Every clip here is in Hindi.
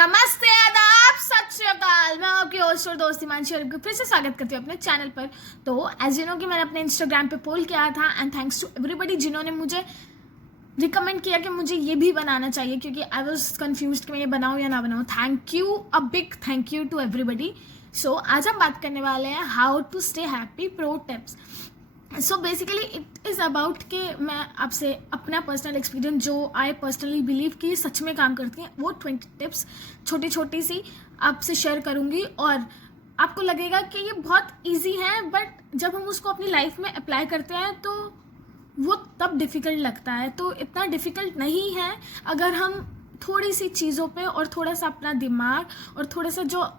नमस्ते, आदाब, सत श्री अकाल। मैं आपकी होस्ट और दोस्त हिमांशी को फिर से स्वागत करती हूँ अपने चैनल पर। तो एज यू नो कि मैंने अपने इंस्टाग्राम पे पोल किया था एंड थैंक्स टू एवरीबडी जिन्होंने मुझे रिकमेंड किया कि मुझे ये भी बनाना चाहिए, क्योंकि आई वॉज कन्फ्यूज कि मैं ये बनाऊँ या ना बनाऊँ। Thank you, a big thank you to everybody. So आज हम बात करने वाले हैं how to stay happy, pro tips. So basically it is about कि मैं आपसे अपना पर्सनल एक्सपीरियंस जो आई पर्सनली बिलीव कि सच में काम करती हैं, वो 20 टिप्स छोटी छोटी सी आपसे शेयर करूँगी। और आपको लगेगा कि ये बहुत इजी है, बट जब हम उसको अपनी लाइफ में अप्लाई करते हैं तो वो तब डिफ़िकल्ट लगता है। तो इतना डिफ़िकल्ट नहीं है अगर हम थोड़ी सी चीज़ों पे और थोड़ा सा अपना दिमाग और थोड़ा सा जो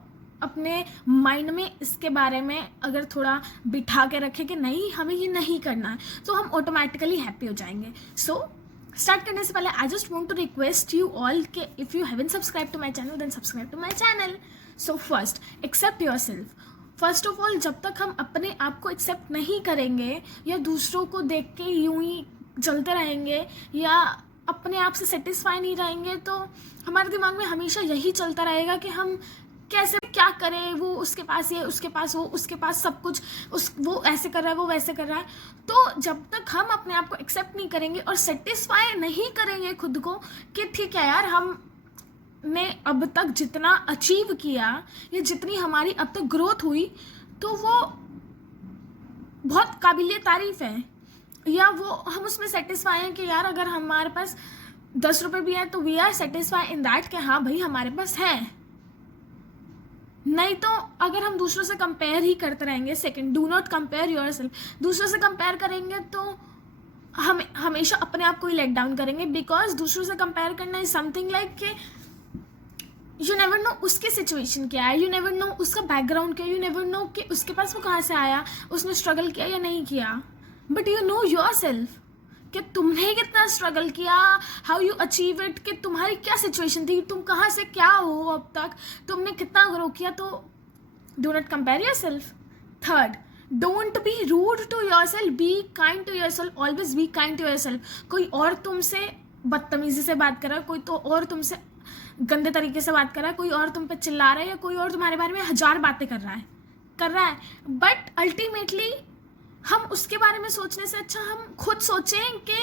अपने माइंड में इसके बारे में अगर थोड़ा बिठा के रखें कि नहीं, हमें ये नहीं करना है, तो हम ऑटोमेटिकली हैप्पी हो जाएंगे। सो स्टार्ट करने से पहले I just want to request you all कि if you haven't subscribe to my channel then subscribe to my channel. So first, accept yourself. First of all, जब तक हम अपने आप को एक्सेप्ट नहीं करेंगे या दूसरों को देख के यूं ही चलते रहेंगे या अपने आप से सेटिस्फाई नहीं रहेंगे, तो हमारे दिमाग में हमेशा यही चलता रहेगा कि हम कैसे क्या करें, वो उसके पास ये, उसके पास वो, उसके पास सब कुछ, वो ऐसे कर रहा है, वो वैसे कर रहा है। तो जब तक हम अपने आप को एक्सेप्ट नहीं करेंगे और सेटिस्फाई नहीं करेंगे खुद को कि ठीक है यार, हमने अब तक जितना अचीव किया या जितनी हमारी अब तक ग्रोथ हुई, तो वो बहुत काबिलिय तारीफ है, या वो हम उसमें सेटिस्फाई हैं कि यार अगर हमारे पास 10 रुपये भी है तो we are satisfy in that कि हाँ भाई हमारे पास है। नहीं तो अगर हम दूसरों से कंपेयर ही करते रहेंगे, second, do not compare yourself. दूसरों से कंपेयर करेंगे तो हम हमेशा अपने आप को ही लेट डाउन करेंगे, बिकॉज दूसरों से कंपेयर करना इज समथिंग लाइक कि यू नेवर नो उसकी सिचुएशन क्या है, यू नेवर नो उसका बैकग्राउंड क्या है, यू नेवर नो कि उसके पास वो कहाँ से आया, उसने स्ट्रगल किया या नहीं किया। बट यू नो योरसेल्फ कि तुमने कितना स्ट्रगल किया, हाउ यू अचीव इट, कि तुम्हारी क्या सिचुएशन थी, तुम कहाँ से क्या हो अब तक, तुमने कितना ग्रो किया। तो do not compare yourself. Third, don't be rude to yourself, be kind to yourself, always be kind to yourself. कोई और तुमसे बदतमीजी से बात कर रहा है, कोई तो और तुमसे गंदे तरीके से बात कर रहा है, कोई और तुम पे चिल्ला रहा है, या कोई और तुम्हारे बारे में 1000 बातें कर रहा है, बट अल्टीमेटली हम उसके बारे में सोचने से अच्छा हम खुद सोचें कि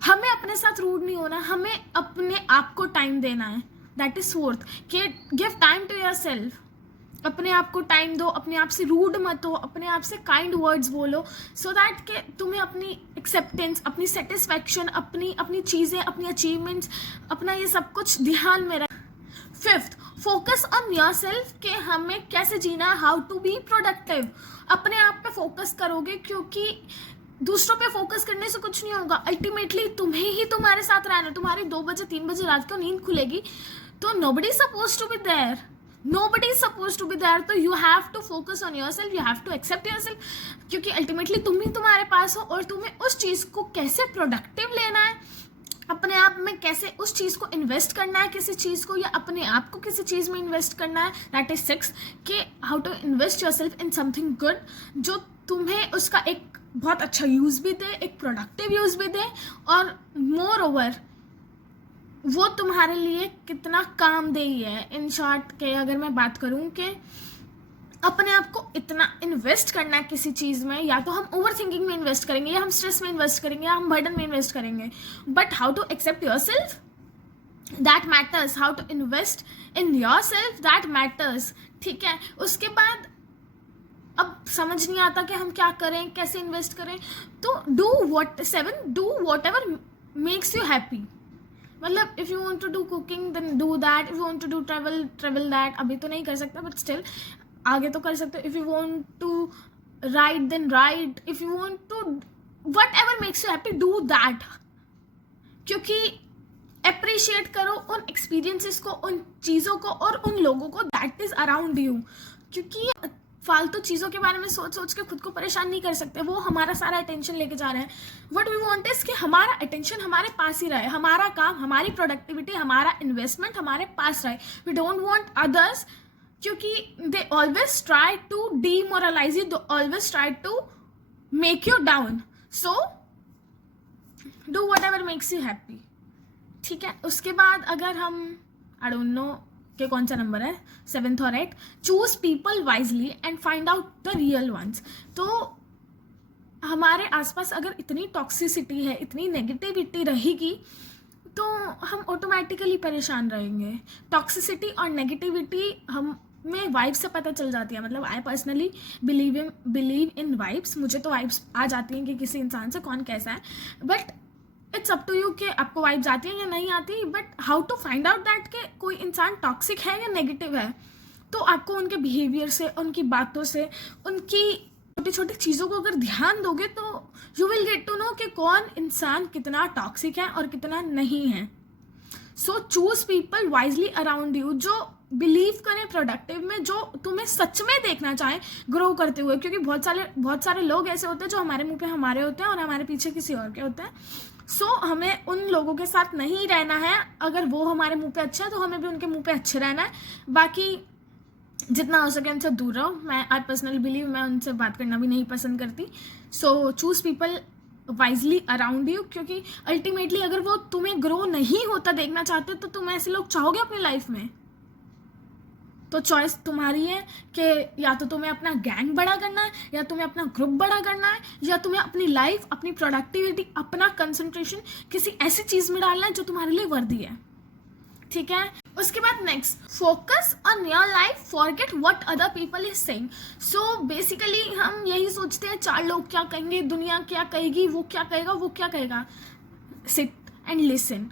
हमें अपने साथ रूड नहीं होना, हमें अपने आप को टाइम देना है। दैट इज फोर्थ, कि give time to yourself. अपने आप को टाइम दो, अपने आप से रूड मत हो, अपने आप से काइंड वर्ड्स बोलो, सो दैट कि तुम्हें अपनी एक्सेप्टेंस, अपनी सेटिस्फैक्शन, अपनी चीज़ें, अपनी अचीवमेंट्स, अपना ये सब कुछ ध्यान में रख। Fifth, focus on your self कि हमें कैसे जीना है, हाउ टू बी प्रोडक्टिव। अपने आप पे फोकस करोगे, क्योंकि दूसरों पे फोकस करने से कुछ नहीं होगा। अल्टीमेटली तुम्हें ही तुम्हारे साथ रहना। तुम्हारी 2 बजे 3 बजे रात को नींद खुलेगी तो nobody is supposed to be there, nobody is supposed to be there। तो you have to focus on yourself, you have to accept yourself, क्योंकि अल्टीमेटली तुम ही तुम्हारे पास हो और तुम्हें उस चीज़ को कैसे प्रोडक्टिव लेना है, अपने आप में कैसे उस चीज़ को इन्वेस्ट करना है, किसी चीज़ को, या अपने आप को किसी चीज़ में इन्वेस्ट करना है। दैट इज 6, कि how to invest yourself in something good, जो तुम्हें उसका एक बहुत अच्छा यूज़ भी दे, एक प्रोडक्टिव यूज़ भी दे, और मोर ओवर वो तुम्हारे लिए कितना कामदेही है। इन शॉर्ट के अगर मैं बात करूँ कि अपने आप को इतना इन्वेस्ट करना है किसी चीज़ में, या तो हम ओवर थिंकिंग में इन्वेस्ट करेंगे, या हम स्ट्रेस में इन्वेस्ट करेंगे, या हम बर्डन में इन्वेस्ट करेंगे। But how to accept yourself, that matters. How to invest in yourself, that matters. ठीक है, उसके बाद अब समझ नहीं आता कि हम क्या करें, कैसे इन्वेस्ट करें, तो do whatever makes you happy. मतलब if you want to do cooking then do that, if you want to do travel that. अभी तो नहीं कर सकता बट स्टिल आगे तो कर सकते हो। If you want to ride then ride, if you want to whatever makes you happy, do that. क्योंकि अप्रिशिएट करो उन एक्सपीरियंसेस को, उन चीज़ों को और उन लोगों को दैट इज़ अराउंड यू। क्योंकि फालतू चीज़ों के बारे में सोच सोच के खुद को परेशान नहीं कर सकते, वो हमारा सारा अटेंशन लेके जा रहे हैं। वट वी वॉन्ट इज कि हमारा अटेंशन हमारे पास ही रहे, हमारा काम, हमारी प्रोडक्टिविटी, हमारा इन्वेस्टमेंट हमारे पास रहे। वी डोंट वॉन्ट अदर्स, क्योंकि they always try to demoralise you, they always try to make you down. So do whatever makes you happy. ठीक है, उसके बाद अगर हम आई डोंट नो कि कौन सा नंबर है, 7th और 8th। Choose people wisely and find out the real ones. तो हमारे आसपास अगर इतनी टॉक्सिसिटी है, इतनी नेगेटिविटी रहेगी, तो हम ऑटोमेटिकली परेशान रहेंगे। टॉक्सिसिटी और नेगेटिविटी हम में वाइब्स से पता चल जाती है। मतलब आई पर्सनली बिलीव इन वाइब्स। मुझे तो वाइब्स आ जाती हैं कि किसी इंसान से कौन कैसा है, but it's up to you कि आपको वाइब्स आती हैं या नहीं आती। But how to find out that कि कोई इंसान टॉक्सिक है या नेगेटिव है, तो आपको उनके बिहेवियर से, उनकी बातों से, उनकी छोटी छोटी चीज़ों को अगर ध्यान दोगे तो you will get to know कि कौन इंसान कितना टॉक्सिक है और कितना नहीं है। So choose people wisely around you, जो बिलीव करें प्रोडक्टिव में, जो तुम्हें सच में देखना चाहें ग्रो करते हुए। क्योंकि बहुत सारे लोग ऐसे होते हैं जो हमारे मुंह पे हमारे होते हैं और हमारे पीछे किसी और के होते हैं। सो हमें उन लोगों के साथ नहीं रहना है। अगर वो हमारे मुंह पे अच्छे हैं तो हमें भी उनके मुंह पे अच्छे रहना है। बाकी जितना हो सके उनसे दूर रहो। मैं आई पर्सनली बिलीव मैं उनसे बात करना भी नहीं पसंद करती। So choose people wisely around you, क्योंकि अल्टीमेटली अगर वो तुम्हें ग्रो नहीं होता देखना चाहते तो तुम ऐसे लोग चाहोगे अपनी लाइफ में? तो चॉइस तुम्हारी है कि या तो तुम्हें अपना गैंग बड़ा करना है, या तुम्हें अपना ग्रुप बड़ा करना है, या तुम्हें अपनी लाइफ, अपनी प्रोडक्टिविटी, अपना कंसंट्रेशन किसी ऐसी चीज़ में डालना है जो तुम्हारे लिए वर्दी है। ठीक है। उसके बाद next, focus on your life, forget what other people is saying. So basically हम यही सोचते हैं 4 लोग क्या कहेंगे, दुनिया क्या कहेगी, वो क्या कहेगा, वो क्या कहेगा। Sit and listen.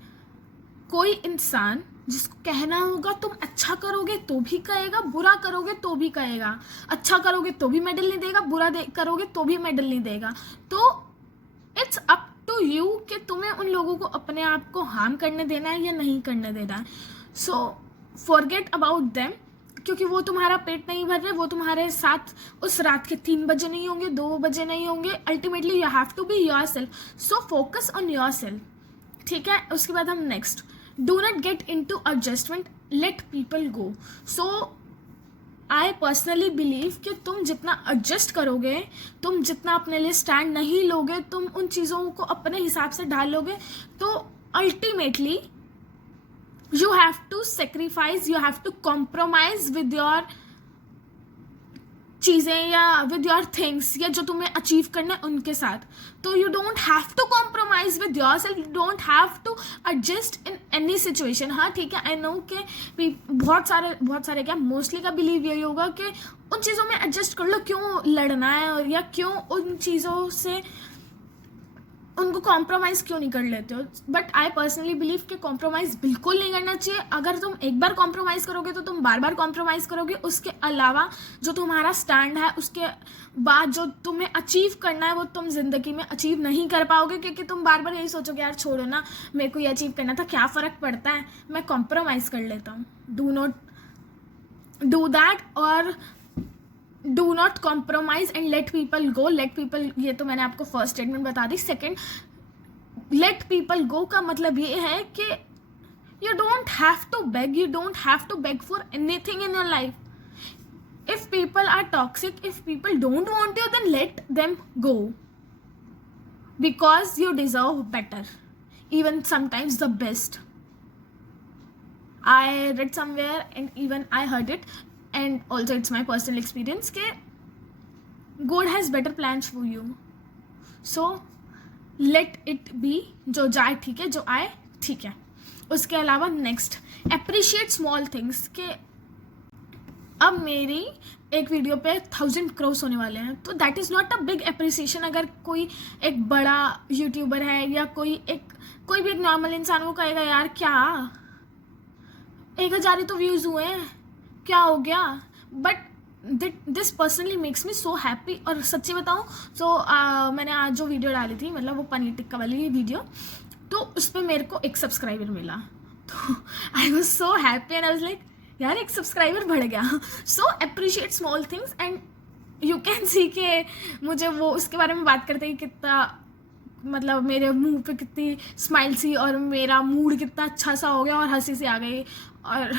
कोई इंसान जिसको कहना होगा तुम अच्छा करोगे तो भी कहेगा, बुरा करोगे तो भी कहेगा। अच्छा करोगे तो भी मेडल नहीं देगा, बुरा करोगे तो भी मेडल नहीं देगा। तो इट्स अप टू यू कि तुम्हें उन लोगों को अपने आप को हार्म करने देना है या नहीं करने देना है। सो फॉरगेट अबाउट देम, क्योंकि वो तुम्हारा पेट नहीं भर रहे, वो तुम्हारे साथ उस रात के 3 बजे नहीं होंगे, 2 बजे नहीं होंगे। Ultimately you have to be yourself. So focus on yourself. ठीक है। उसके बाद हम next, do not get into adjustment, let people go. So I personally believe कि तुम जितना एडजस्ट करोगे, तुम जितना अपने लिए स्टैंड नहीं लोगे, तुम उन चीज़ों को अपने हिसाब से डाल लोगे, तो ultimately you have to sacrifice, you have to compromise with your चीज़ें या with your things, या जो तुम्हें अचीव करना है उनके साथ। तो you don't have to compromise with yourself, you don't have to adjust in any situation। हाँ ठीक है, I know कि बहुत सारे क्या मोस्टली का बिलीव यही होगा कि उन चीज़ों में एडजस्ट कर लो, क्यों लड़ना है, या क्यों उन चीज़ों से उनको कॉम्प्रोमाइज़ क्यों नहीं कर लेते हो। बट आई पर्सनली बिलीव कि कॉम्प्रोमाइज़ बिल्कुल नहीं करना चाहिए। अगर तुम एक बार कॉम्प्रोमाइज़ करोगे तो तुम बार बार कॉम्प्रोमाइज़ करोगे। उसके अलावा जो तुम्हारा स्टैंड है, उसके बाद जो तुम्हें अचीव करना है वो तुम ज़िंदगी में अचीव नहीं कर पाओगे, क्योंकि तुम बार बार यही सोचोगे यार छोड़ो ना, मेरे को ये अचीव करना था, क्या फ़र्क पड़ता है, मैं कॉम्प्रोमाइज़ कर लेता हूँ। डू नॉट डू दैट, और do not compromise and let people go. Let people, ये तो मैंने आपको फर्स्ट स्टेटमेंट बता दी। सेकेंड, लेट पीपल गो का मतलब ये है कि you don't have to beg, you don't have to beg for anything in your life. If people are toxic, if people don't want you, then let them go, because you deserve better, even sometimes the best. I read somewhere and even I heard it, and also it's my personal experience कि God has better plans for you, so let it be। जो जाए ठीक है, जो आए ठीक है। उसके अलावा नेक्स्ट, appreciate small things। के अब मेरी एक वीडियो पे 1000 क्रॉस होने वाले हैं, तो that is not a big appreciation. अगर कोई एक बड़ा यूट्यूबर है या कोई भी एक नॉर्मल इंसान को कहेगा यार क्या 1000 ही तो व्यूज़ हुए हैं, क्या हो गया, but this personally makes me so happy. और सच्ची बताऊँ तो मैंने आज जो वीडियो डाली थी, मतलब वो पनीर टिक्का वाली वीडियो, तो उस पर मेरे को 1 सब्सक्राइबर मिला, तो I was so happy and I was like यार 1 सब्सक्राइबर बढ़ गया। सो appreciate small things and you can see के मुझे वो उसके बारे में बात करते ही कितना, मतलब मेरे मुंह पे कितनी स्माइल सी और मेरा मूड कितना अच्छा सा हो गया और हंसी सी आ गई। और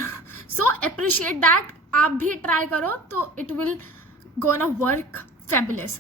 सो अप्रिशिएट दैट। आप भी ट्राई करो तो it will gonna work fabulous.